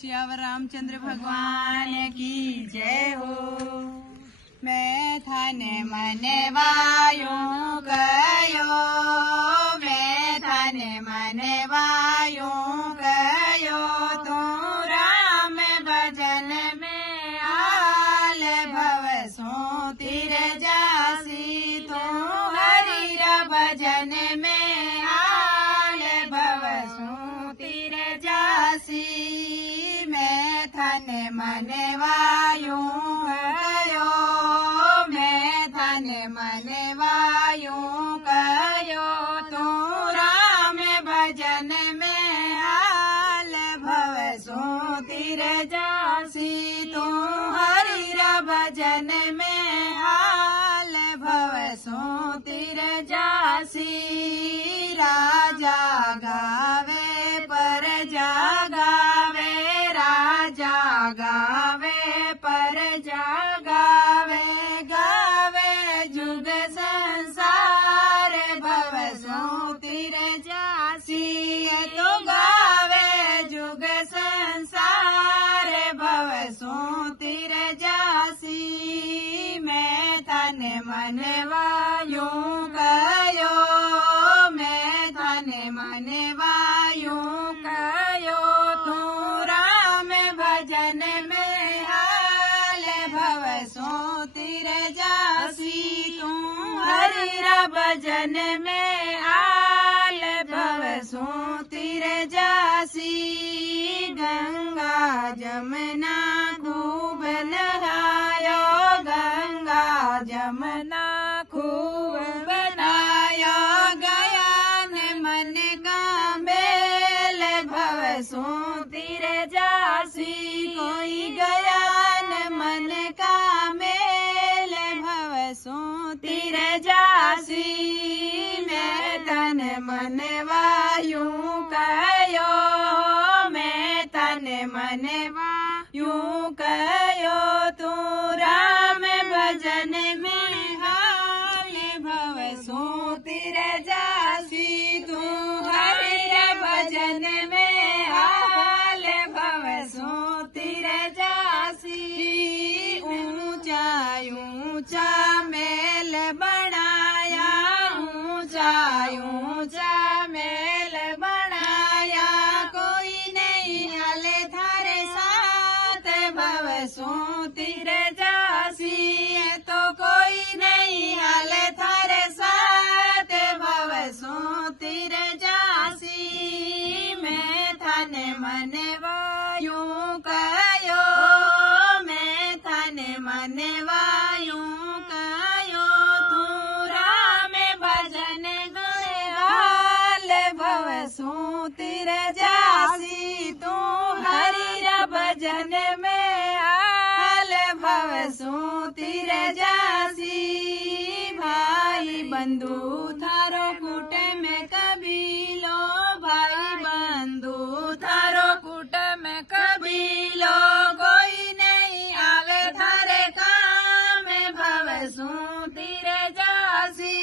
सियावर रामचंद्र भगवान की जय हो। मैं थाने मने वायूं कयो, मैं थाने मने वायूं कयो, तू राम भजन में आल भव सो तिर जासी, तू हरि भजन में आल भव सो तिर जासी। मैं थाने मने वायूं कयो, मैं थाने मने वायूं कयो, तू राम भजन में आल भव सो तिर जासी, तू हरि भजन में आल भव सो तिर जासी। राजा गावे पर जागावे, राजा गावे पर जागावे, गावे जुग संसार भव सो तिर जासी, तो गावे जुग संसार भव सो तिर जासी। मैं थाने मन वायूं कयो, मैं थाने मन वायूं कयो, तू राम भजन में हाल भव सो तिर जासी, तू हरि भजन में आल भव सो तिर जासी। गंगा जमुना खूब नहायो, गंगा जमुना खूब नहायो, गयान मन का मेल भव सो तिर जासी, कोई गयान मन का मेल भव सो तिर जासी। मैं तन मन वायूं कयो, मैं तन मन वायूं कयो, तू राम भजन में हाल भव सो तिर जासी, तू हरि भजन में हाल भव सो तिर जासी। ऊंचा ऊंचा मेल बनाया, ऊंचा ऊंचा मेल बनाया, कोई नहीं हले थारे साथ भव सो तिर जासी, तो कोई नहीं हले थारे साथ भव सो तिर जासी। मैं थाने मन वायूं कयो, मैं थाने मन वायूं कयो, तू राम भजन में हाल भव सो तिर जासी, तू हरि भजन में हाल भव सो तिर जासी। भाई बंधु थारो कूट में कबीलो, भाई बंधु थारो कूट में कबीलो, कोई नहीं आवे थारे काम भव सो तिर जासी,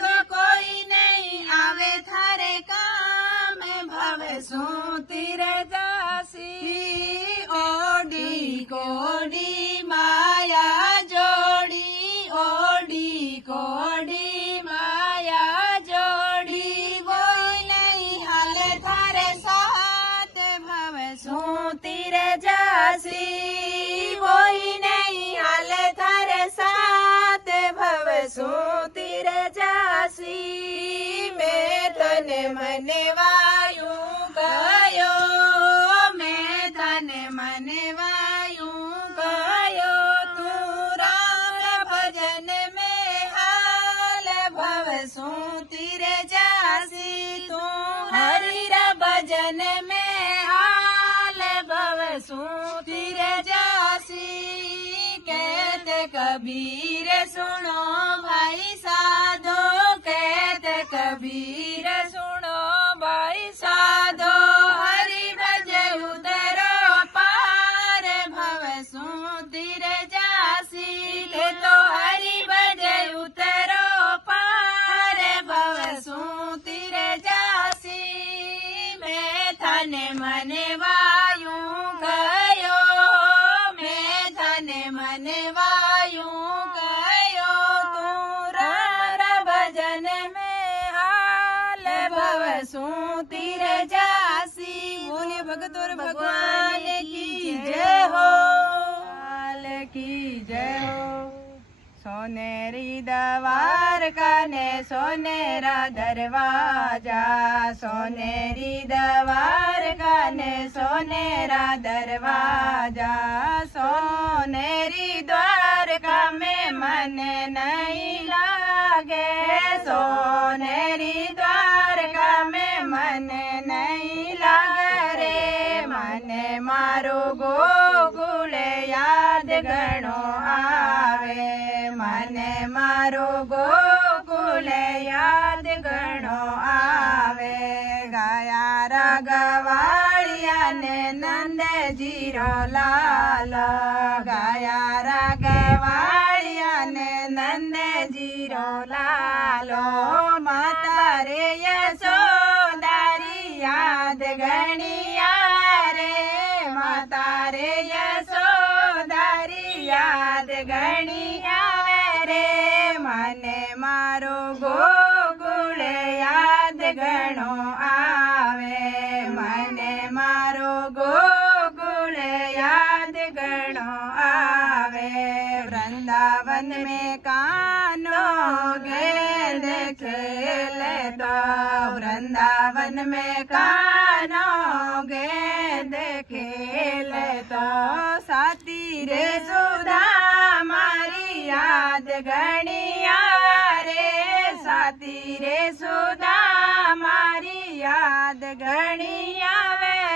तो कोई नहीं आवे थारे काम भव सो तिर जासी। ओडी कोडी माया जोड़ी, ओडी कोडी माया जोड़ी, कोई नहीं हाल थारे साथ भव सो तिर जासी, कोई नहीं हाल थारे साथ भव सो तिर जासी। मैं तने मन वायूं कयो, मैं तने मन वायूं कयो, तू राम भजन में हाल भव सो तिर जासी, तू हरि भजन में हाल भव सो तिर जासी। कहते कबीर सुनो भाई साधो, कहते कबीर सुनो भाई साधो, हरि भजन उतरो पार भव सो तिर जासी, तो हरि भजन उतरो पार भव सो तिर जासी। मैं थाने मने वायूं भगवान की जय हो, लाल की जय हो। सोनेरी द्वारका ने सोनेरा दरवाजा, सोनेरी द्वारका ने सोनेरा दरवाजा। सोनेरी द्वारका में मन नहीं लागे, सोनेरी द्वारका में मन नहीं लागे रे। मन मारो गोकुल याद घणो आवे, मन मारो गोकुल याद घणो आवे। गाया रागवाड़िया ने नंद जीरो लाल, गाया रागवाड़िया ने नंद जीरो लालो। माता रे यशोदारी याद घणिया रे, माता रे यशोदारी याद घणिया रे। मन मारो गोकुल याद घणो आवे, मन मारो गोकुल याद घणो आवे। वृंदावन में कान्हो गेंद खेले तो, वृंदावन में कान्हो गेंद खेले तो। साथी रे सुधा मारी याद घणिया रे, साथी रे सुधा मारी याद घणिया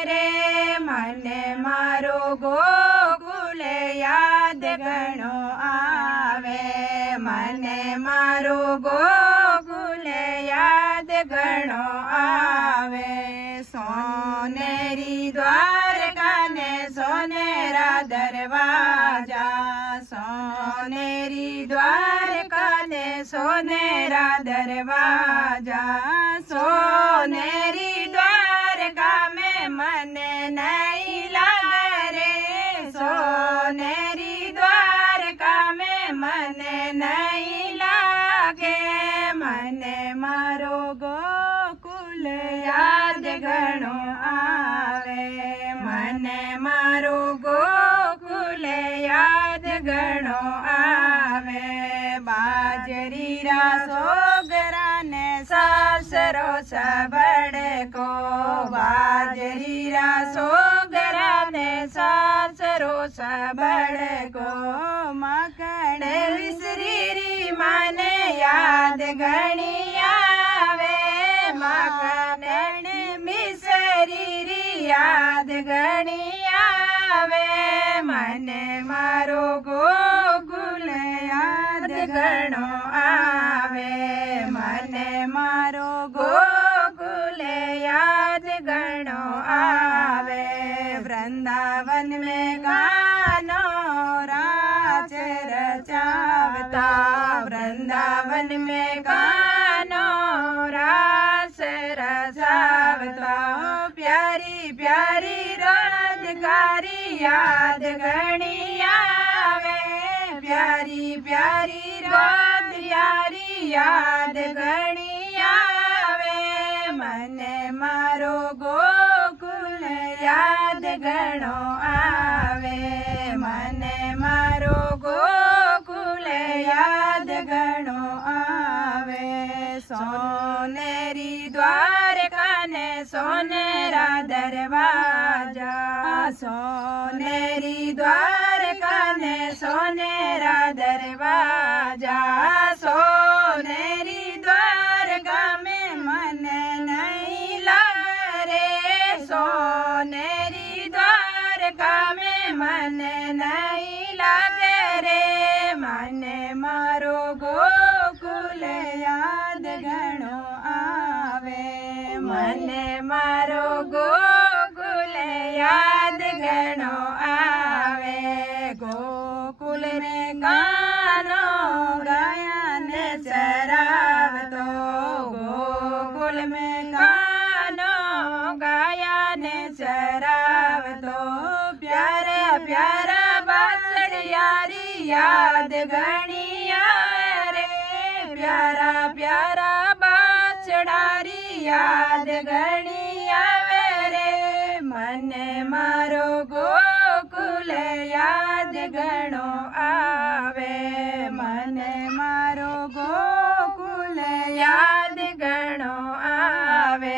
रे। मन मारो गोकुल याद घणो आवे, मन मारो गोकुल याद घणो आवे। सोनेरी द्वारका ने सोनेरा दरवाजा, सोनेरी द्वारका ने सोनेरा दरवाजा। सोनेरी द्वारका में मन नहीं लागे रे, सोनेरी द्वारका में मन नहीं लागे। मन मारो गोकुल याद घणो आवे, मन मारो गोकुल याद घणो आवे। बाजरी रा सोगरा ने सासरो सबड़को, बाजरी रा सोगरा ने सासरो सबड़को। मकड़ विसरी माने याद घणिया वे, मकड़ मिसरी याद घणिया वे। मन मारो गोकुल याद घणो आवे, मन मारो गोकुल याद घणो आवे। वृंदावन में गानो राज रचावता, वृंदावन में गानो रास रचावता। प्यारी प्यारी राजकारी याद घणिया वे, प्यारी प्यारी रात यारी याद घणिया वे। मन मारो गोकुल याद घणो आवे, मन मारो गोकुल याद घणो आवे। सोनेरी द्वारका ने सोनेरा दरवाजा, सोनेरी द्वारका ने सोनेरा दरवाजा। सोनेरी द्वारका में मन नहीं लागे रे, सोनेरी द्वारका में मन नहीं लागे रे। मन मारो गोकुल याद घणो आवे, मन मारो गोकुल याद घणो आवे। गोकुल में गानो गाया ने चरावतो, गोकुल में गानो गाया ने चरावतो। प्यारा प्यारा बासड़ियारी याद घणिया रे, प्यारा प्यारा बासड़ारी याद घणिया रे। मन मारो गोकुल याद घणो आवे मने मारो गोकुल याद घणो आवे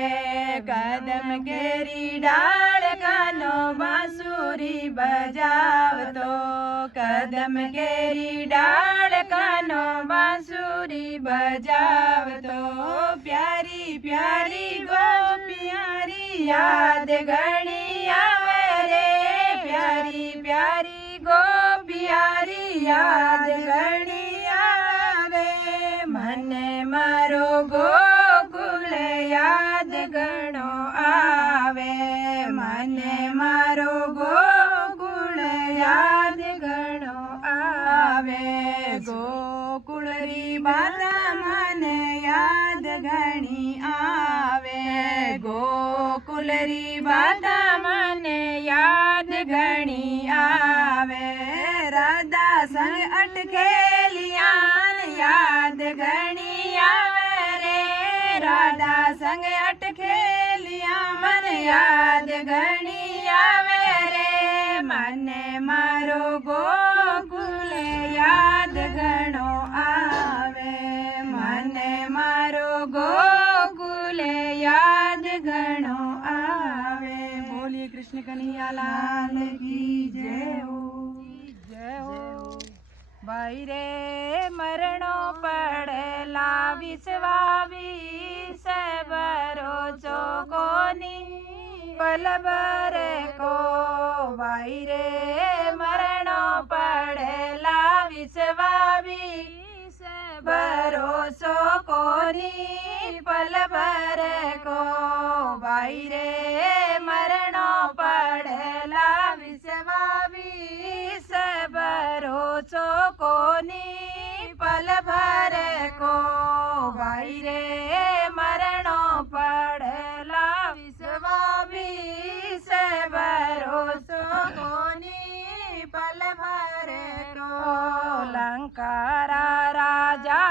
कदम केरी डाल कानो बांसुरी बजावतो कदम केरी डाल कानो बांसुरी बजावतो प्यारी प्यारी गोपियारी याद घणी आवे रे प्यारी प्यारी गोपियारी याद घणी आवे मने मारो गोकुल याद घणो आवे मने मारो गोकुल याद घणो आवे गोकुल री बाता मने याद घणी आवे गोकुल री बाता मने याद घणी आवे राधा संग अटकेलियां मन याद घणी आवे रे राधा संग अटकेलियां मन याद घणी आवे रे मने मारो गोकुल याद घणो आवे मने मारो गोकुल याद घणो आवे बोलिए कृष्ण कन्हैया लाल की जय हो जय हो भाई रे मरणो पड़ेला विश्वावी से भरोसो कोनी पल भर को भाई रे मरणो पड़ेला विश्वावी से भरोसो कोनी पल भर को भाई रे मरणो पड़ेला विश्वावी से भरोसो कोनी पल भर को भाई रे मरणो पड़ेला विश्वावी से भरोसो कोनी पल भर को लंका राजा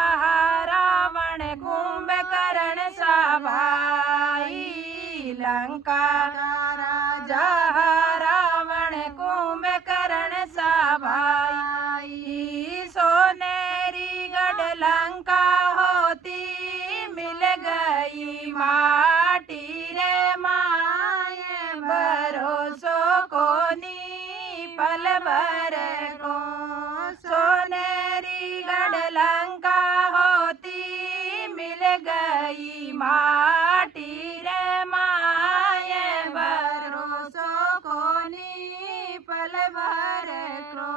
रावण कुंभकर्ण सभाई लंका राजा रावण कुंभकर्ण सभाई सोनेरी गढ़ लंका होती मिल गई माटी रे माए भरोसो कोनी पल भर को सोनेरी गढ़ लंका होती मिल गई माटी रे माए भरोसो कोनी पल भर को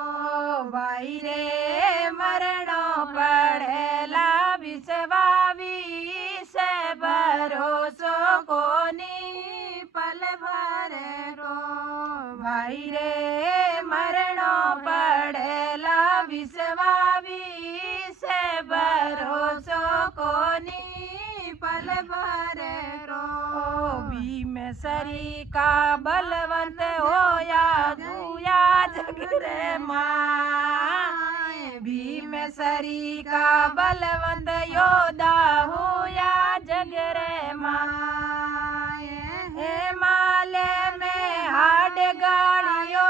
भाई रे मरणो पड़ेला विश्वावी से भरोसो कोनी पल भर को भाई रे मरणो पड़ेला विश्वावी से भरोसो कोनी पल भर को भीम सरी का बलवंत होया दुया जग रे माए भीम सरी का बलवंत योद्धा होया जग रे माए हे माले में हाड गाड़ियो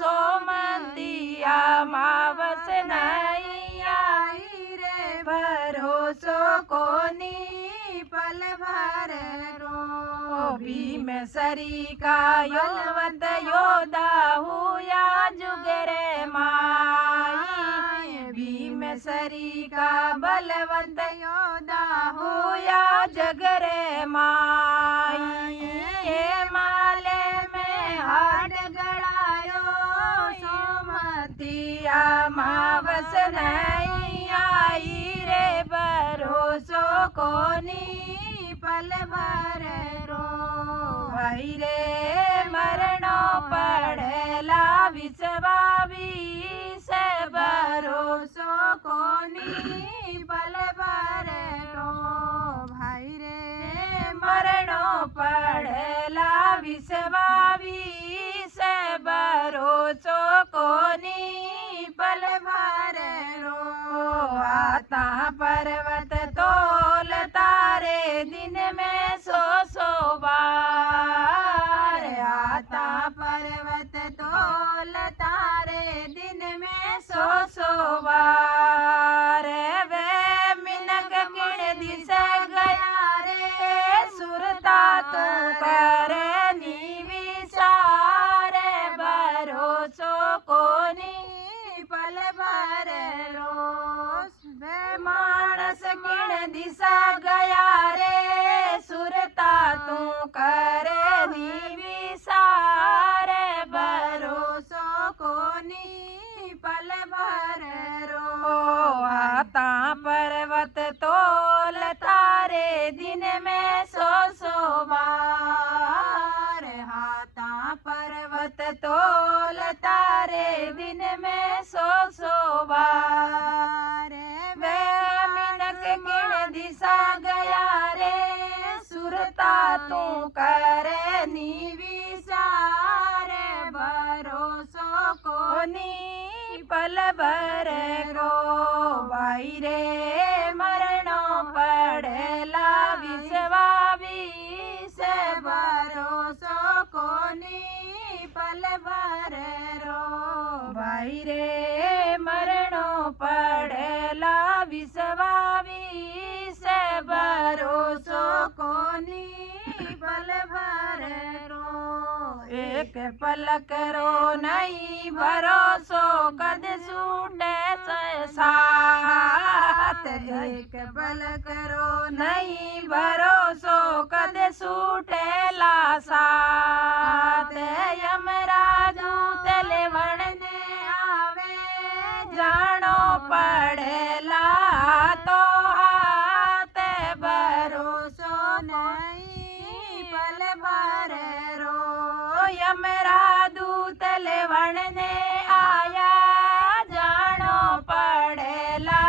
सोमंदिया मावस नहीं आई रे भरोसो कोनी पल भर रो भीम सरी का बलवंत योद्धा हुआ जुग रे माई भीम सरी का बलवंत योद्धा हुआ जग रे माई ये माले में हाड गड़ायो सोमतिया मावस नहीं आई रे भरोसो कोनी पल भर रो भाई रे मरणो पड़ेला विश्वावी से भरोसो कोनी पल भर रो भाई रे मरणो पड़ेला विश्वावी से भरोसो कोनी पल भर रो आता पर्वत तोल तारे दिन में सो बार आता पर्वत तोल तारे दिन में 100 बार वे मिनक किण दिस गया रे सुरता तू करे नी विचार भरोसो कोनी पल भर रोस वे मानस किण दिशा गया रे सुरता तू करे नी विचार भरोसो कोनी पल भर रो आता पर्वत तोल तारे दिन में 100 बार हाथा पर्वत तोल तारे दिन में 100 बार वे मिनक किण दिशा गया रे सुरता तू करे नी विचार भरोसो कोनी पल भर रो भाई रे मरणो पड़ेला विश्वा विष भरोसो कोनी पल भर रो भाई रे मरणो पड़ेला विश्वा विष भरोसो कोनी पल भर रो एक पलक रो नहीं भरोसो कद सूटे साथ एक पलक रो नहीं भरोसो कद सूटे ला साथ यमराजू तले वणने आवे जानो पड़ेला तो हाथ भरोसो नहीं पल भर रो यमरा दूत वणने आया जानो पड़ेला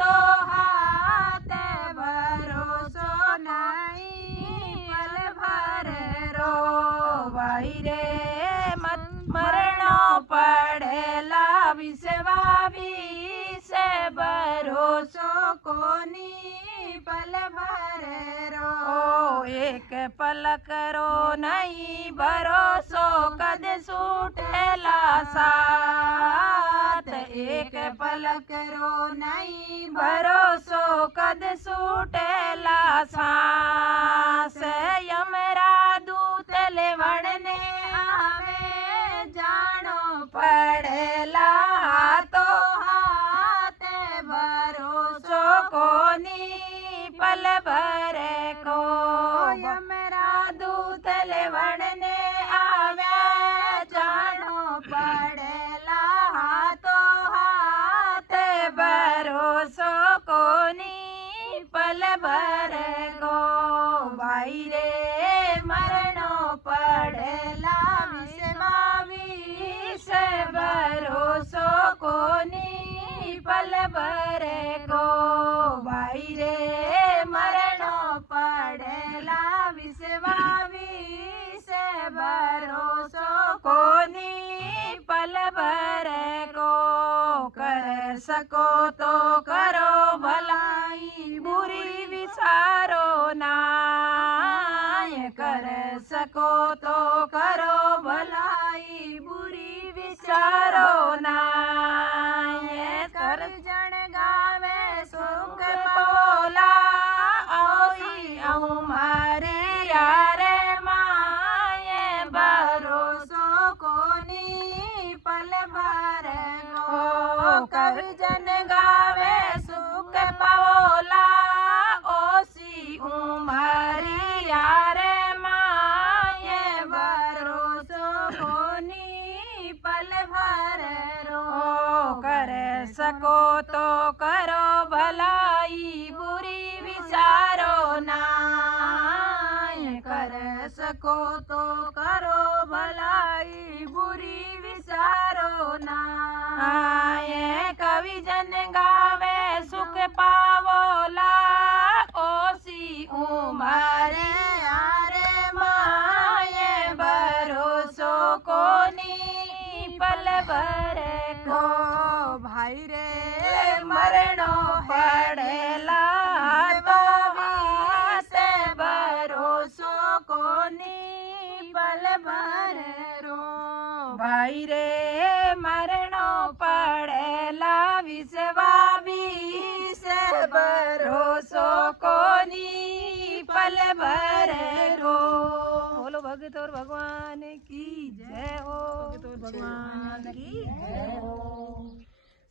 तो हाथ भरोसो नहीं पल भर रो भाई रे मत मरणो पड़ेला विश्वा विष भरोसो कोनी पल भर रो एक पलक रो नहीं भरोसो कद सूटेला साथ एक पलक रो नहीं भरोसो कद सूटेला सांस यमरा दूत ले वणने आवे जानो पड़ेला तो हाथ भरोसो कोनी पल भर को यमरा दूत ले वणने आवे जानो पड़ेला तो हाथ भरोसो कोनी पल भर को भाई रे मरणो पड़ेला विश्वा विष भरोसो कोनी पल भर को भाई रे मरणो पड़ेला विश्वा विष भरोसो कोनी पल भर को कर सको तो करो भलाई बुरी विचारो ना कर सको तो करो भलाई बुरी विचारो ना कर जन गावे सुख पोला ओई औ मारी यारे माये भरोसो कोनी पल भर को कर जन गावे सुख पोला ओसी उमारी यारे माये भरोसो कोनी पल भर रो कर सको तो करो भलाई बुरी विचारो ना कर सको तो करो भलाई बुरी विचारो ना ये कवि जन गावे सुख पावोला ओसी उमारे यारे माये भरोसो कोनी पल भर को भाई रे मरणो पड़ेला तो हाथ भरोसो कोनी पल भर रो भाई रे मरणो पड़ेला विश्वा बीस भरोसो कोनी पल भर रो। बोलो भगत और भगवान की जय हो। भगत और भगवान की जय हो।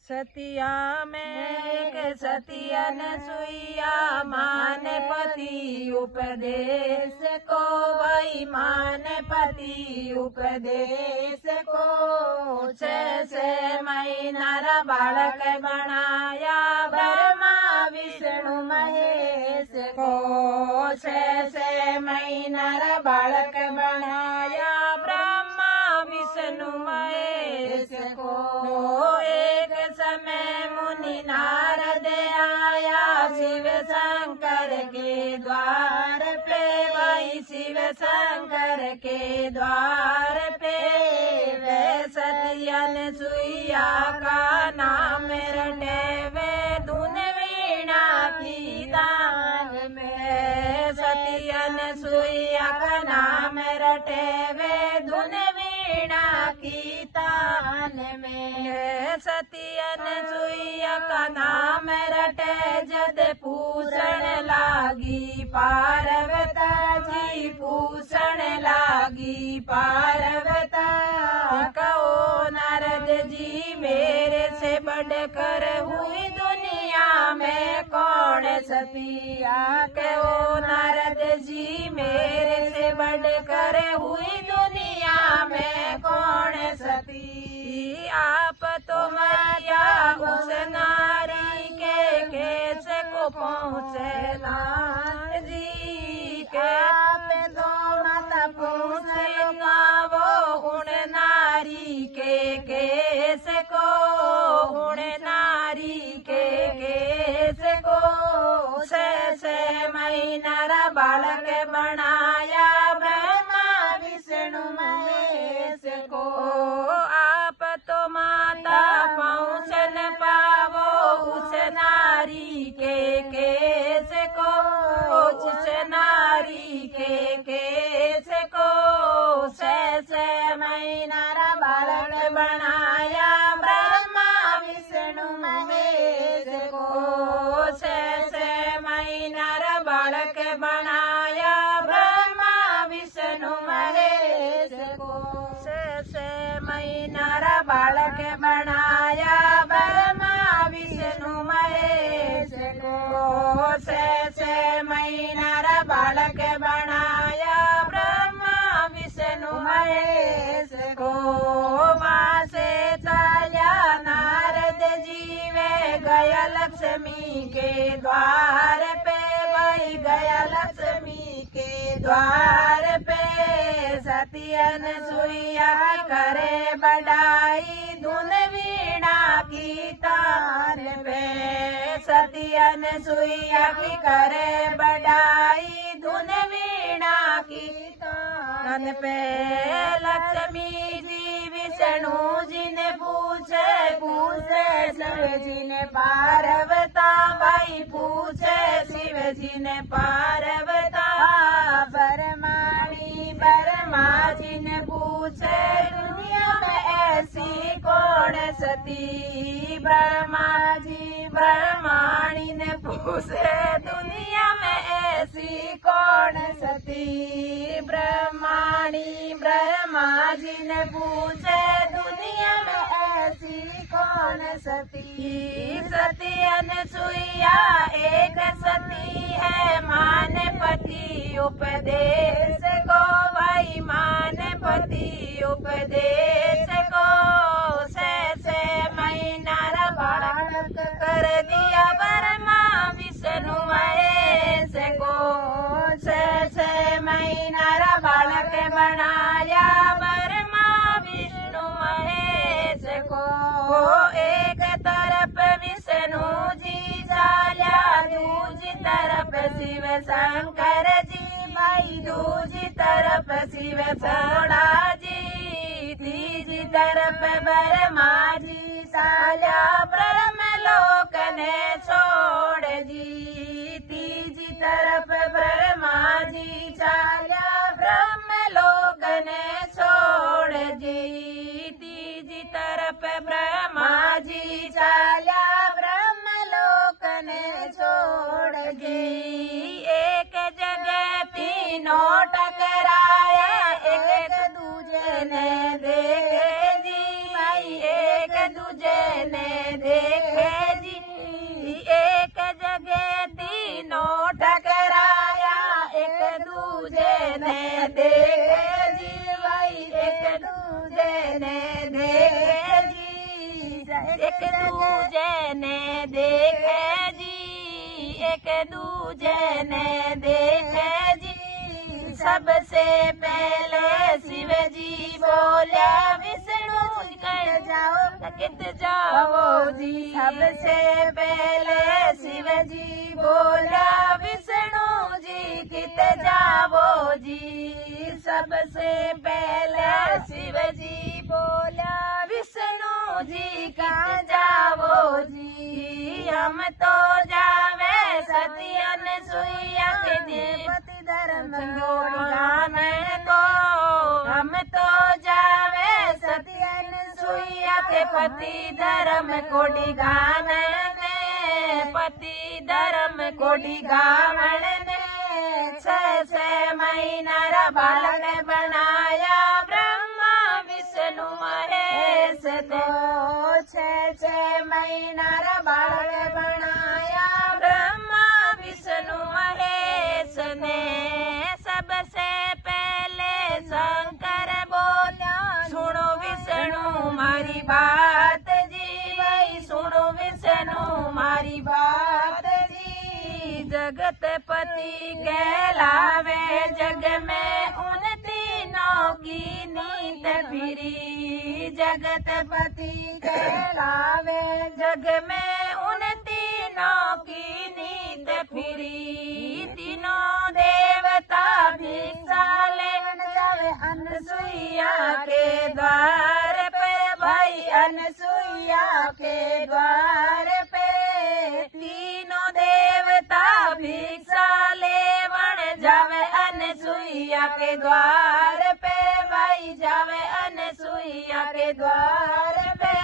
सतिया में एक सतियन सुइया मान पति उपदेश को वही मान पति उपदेश को। 6 महीना बालक बनाया ब्रह्मा विष्णु महेश को। 6 महीना बालक बनाया ब्रह्मा विष्णु महेश को। एक समय मुनि नारद आया शिव शंकर के द्वार पे। वही शिव शंकर के द्वार पे वे सतियन सुइया का नाम रटे वे धुन वीणा की दान में। सतियन सुइया का नाम रटे वे धुन वीणा की तान में। सतियन सुइया का नाम रटे जद पूछण लागी पार्वता जी। पूछण लागी पार्वता कहो नारद जी मेरे से बढ़कर हुई दुनिया में कौन सतिया। कहो नारद जी मेरे से बढ़कर हुई दुनिया में कौन सती। आप तो मैया उस नारी के केस को पहुँचे नाथ जी के। आप तो मत पूछना वो उन नारी के केस को। उन नारी के केस को 6 महीना बालक बनाया ब्रह्मा विष्णु महेश को। आप तो माता पहुँचन पावो उस नारी के केस को। उस नारी के केस को 6 महीना बालक बनाया ब्रह्मा विष्णु महेश को। 6 महीना बालक बनाया ब्रह्मा विष्णु महेश को। 6 महीना बालक बनाया ब्रह्मा विष्णु महेश को। 6 महीना बालक बनाया ब्रह्मा विष्णु महेश को। वहाँ से चला नारद जी वे गया लक्ष्मी के द्वार पे। वही गया लक्ष्मी के द्वार पे सतियन सुइया करे बढ़ाई धुन वीणा की तान पे। सतियन सुइया की करे बढ़ाई धुन वीणा की तान पे। लक्ष्मी जी विष्णु जी ने पूछे शिव जी ने पार्वता। भाई पूछे शिव जी ने पार्वता। ब्रह्मा जी ने पूछे दुनिया में ऐसी कौन सती। ब्रह्माणी ने पूछे दुनिया में ऐसी कौन सती। ब्रह्मा जी ने पूछे दुनिया में ऐसी कौन सती। सतियन सुइया एक सती है मान पति उपदेश को। भाई मान पति उपदेश को 6 महीना बालक कर दिया ब्रह्मा विष्णु महेश को। 6 महीना बालक बनाया ब्रह्मा विष्णु महेश को। एक तरफ विष्णु जी चाल्या दूसरी तरफ शिव शंकर जी। भाई दूसरी तरफ शिव छोड़ा जी। तीसरी तरफ ब्रह्मा जी चाल्या ब्रह्म लोक ने छोड़ जी। तीसरी तरफ ब्रह्मा जी चाल्या ब्रह्म लोक ने छोड़ जी। पे ब्रह्मा जी चाल्या ब्रह्मलोक ने छोड़ गई। एक जगह तीनों टकराया एक दूजे ने देखे जी भाई एक दूजे ने देखे जी। एक जगह तीनों टकराया एक दूजे ने देखे जी भाई एक दूजे ने देखे जी। एक दूजे ने देखे जी एक दूजे ने देखे जी। सबसे पहले शिव जी बोला विष्णु कह जाओ कित जाओ जी। सबसे पहले शिव जी बोला विष्णु जी कित जाओ जी। सबसे पहले शिव जी बोला विष्णु जी कित जाओ जी। हम तो जावे सती अनसुईया के देवती धर्म गाने को। हम तो जावे सती अनसुईया के पति धर्म कोडी गाने ने। पति धर्म कोडी गावण ने 6 महीना रा बालक बनाया ब्रह्मा विष्णु महेश को। 6 महीना रा बालक बनाया ब्रह्मा विष्णु महेश ने। सबसे पहले शंकर बोला सुनो विष्णु मारी बात जी भाई सुनो विष्णु मारी बात जी। जगत पति कहलावे जग में उन तीनों की नीत फिरी। जगत पति कहलावे जग में उन तीनों की नीत फिरी। तीनों देवता भिक्षा लेन जावे अनसुईया के द्वार पे भाई अनसुईया के द्वार पे। तीनों देवता भिक्षा लेवन जावे अनसुईया के द्वार पे भाई जावे अनसुईया के द्वार पे।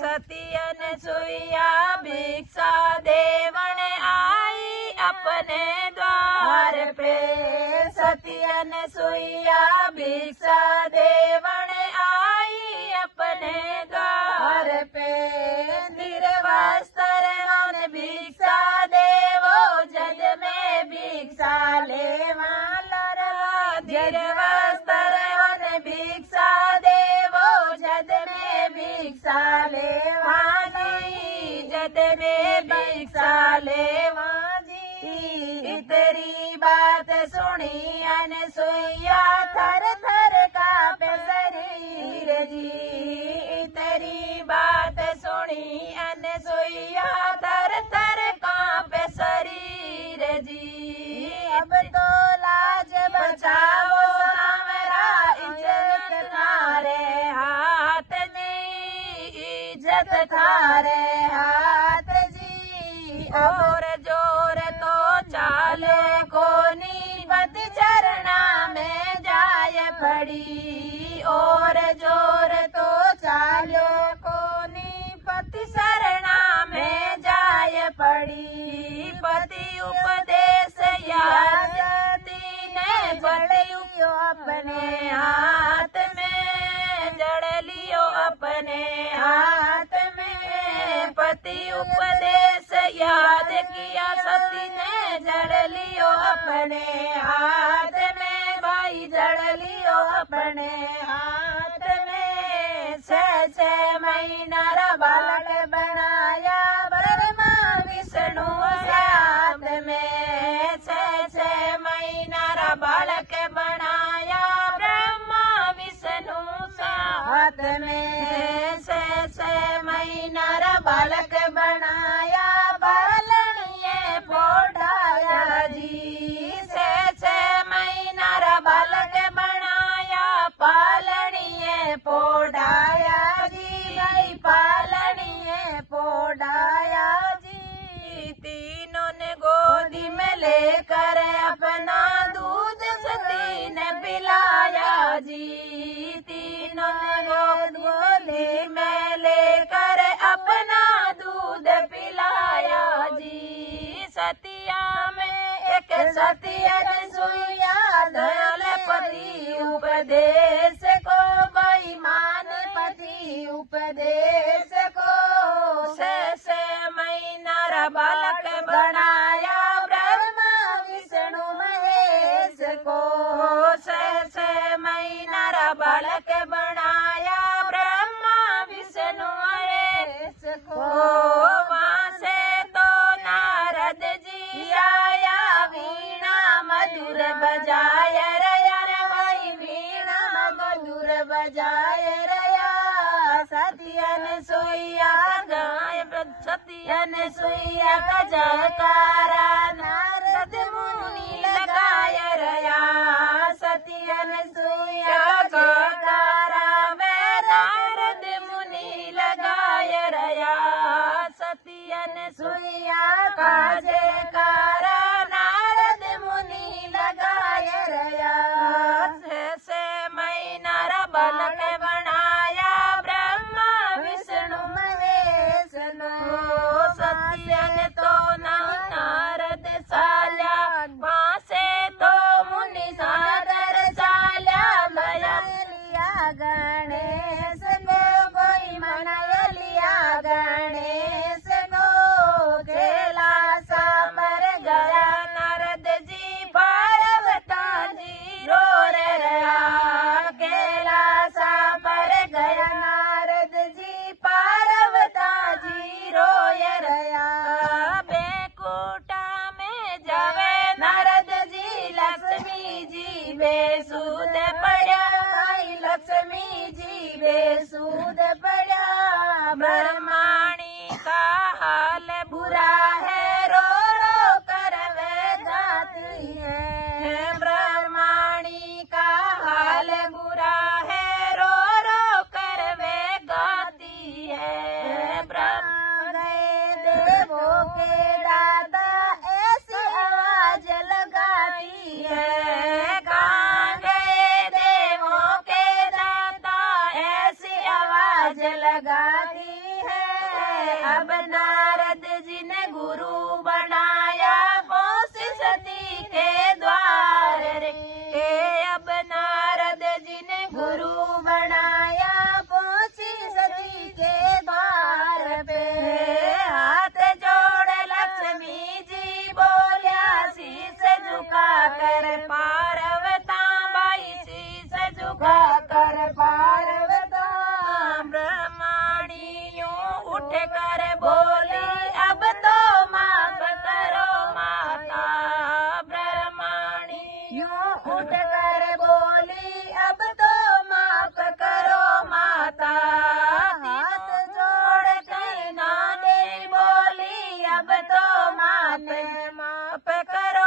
सती अनसुईया भिक्षा देवन आई अपने द्वार पे। सती अनसुईया भिक्षा देवन आई अपने द्वार पे। निर्वस्त्र उन भिक्षा देवो जद में भिक्षा लेवा लरा। निर्वस्त्र उन भिक्षा देवो जद में भिक्षा लेवा जी। जद में भिक्षा लेवा जी। तेरी बात सुनी अनसुईया थर थर कांपे शरीर जी। तेरी बात सुनी अनसुईया थर थर कांपे शरीर जी। अब तो लाज बचाओ हमारा इज्जत थारे हाथ जी। इज्जत थारे हाथ जी। और जोर तो चाले कोनी पति चरणा में जाय पड़ी। और जोर तो चालो कोनी पति शरणा में जाय पड़ी। पति उपदेश यादी ने जड़ अपने हाथ में। जड़ लियो अपने हाथ में। पति उपदेश याद किया सती ने जड़ लियो अपने हाथ में भाई जड़ लियो अपने हाथ में। 6 महीना रा बालक बनाया ब्रह्मा विष्णु साथ में। 6 महीना रा बालक बनाया ब्रह्मा विष्णु साथ में। 6 महीना रा बालक बनाया बालनिये पोढ़ाया जी। 6 महीना रा बालक बनाया पालनिये पोढ़ाया जी भाई पालनिये पोढ़ाया जी। तीनों ने गोदी में लेकर अपना दूध सती ने पिलाया जी। तीनों ने गोद पति उपदेश को। से महीना रा बालक बनाया ब्रह्मा विष्णु महेश को। से महीना रा बालक बनाया ब्रह्मा विष्णु महेश को। वहाँ से तो नारद जी आया वीणा मधुर बजाय रया रे भाई वीणा मधुर बजाय रया। सत्यन सुइया गाय सत्यन सुइया का जयकारा नारद मुनि लगाय रया। सत्यन सुइया का जयकारा में नारद मुनि लगाय रया। सत्यन सुइया का जयकारा नारद मुनि लगाय रया। से महीना रा बालक बनाया ब्रह्मा विष्णु महेश नो। सत्यन तो नहीं नारद साल्या पासे तो मुनि सादर चाल्या। मया लिया गणेश को कोई मनाया लिया गणेश को। कैलासा पर गया नारद जी पार्वता जी रो रे रहा। कैलासा पर गया नारद जी पार्वता जी रोय रया। बेकुटा में जावे नारद जी लक्ष्मी जी बेसूद पड़ा। लक्ष्मी जी बेसूद पड़ा। ब्रह्माणी का हाल बुरा है रो रो कर वे गाती है। ब्रह्माणी का हाल बुरा है रो रो कर वे गाती है। ब्रह्म गए देवों के दाता ऐसी आवाज लगाती है। कहाँ गए देवों के दाता ऐसी आवाज लगाती है। अब नारद जी ने गुरु बनाया पहुंची सती के द्वार रे। अब नारद जी ने गुरु बनाया पहुंची सती के द्वार पे। हाथ जोड़ लक्ष्मी जी बोलिया शीश झुका कर पार्वता बाई शीश झुका कर पार्वता। ब्रह्माणी यूं उठ कर बोली अब तो माफ करो माता। ब्रह्माणी यूं उठ कर बोली अब तो माफ करो माता। हाथ जोड़ कर नानी बोली अब तो माफ करो।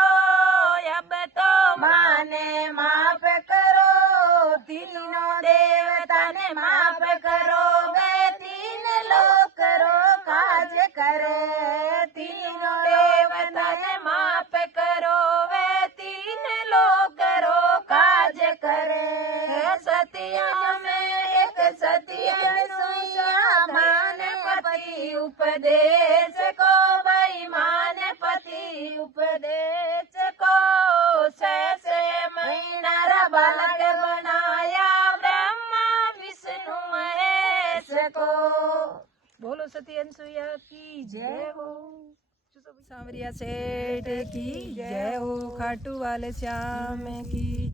अब तो माने माफ करो। तीनों देवता ने माफ करोगे तीन लोग करो काज करे। तीनों देवता ने माफ करो वे तीन लोग करो काज करे। सतिया में एक सतियन सुइया मान पति उपदेश को। भाई मान पति उपदेश को। से महीना रा बालक बनाया ब्रह्मा विष्णु महेश को। बोलो सत्यन सुइया की जय हो। सांवरिया सेठ की जय हो। खाटू वाले श्याम की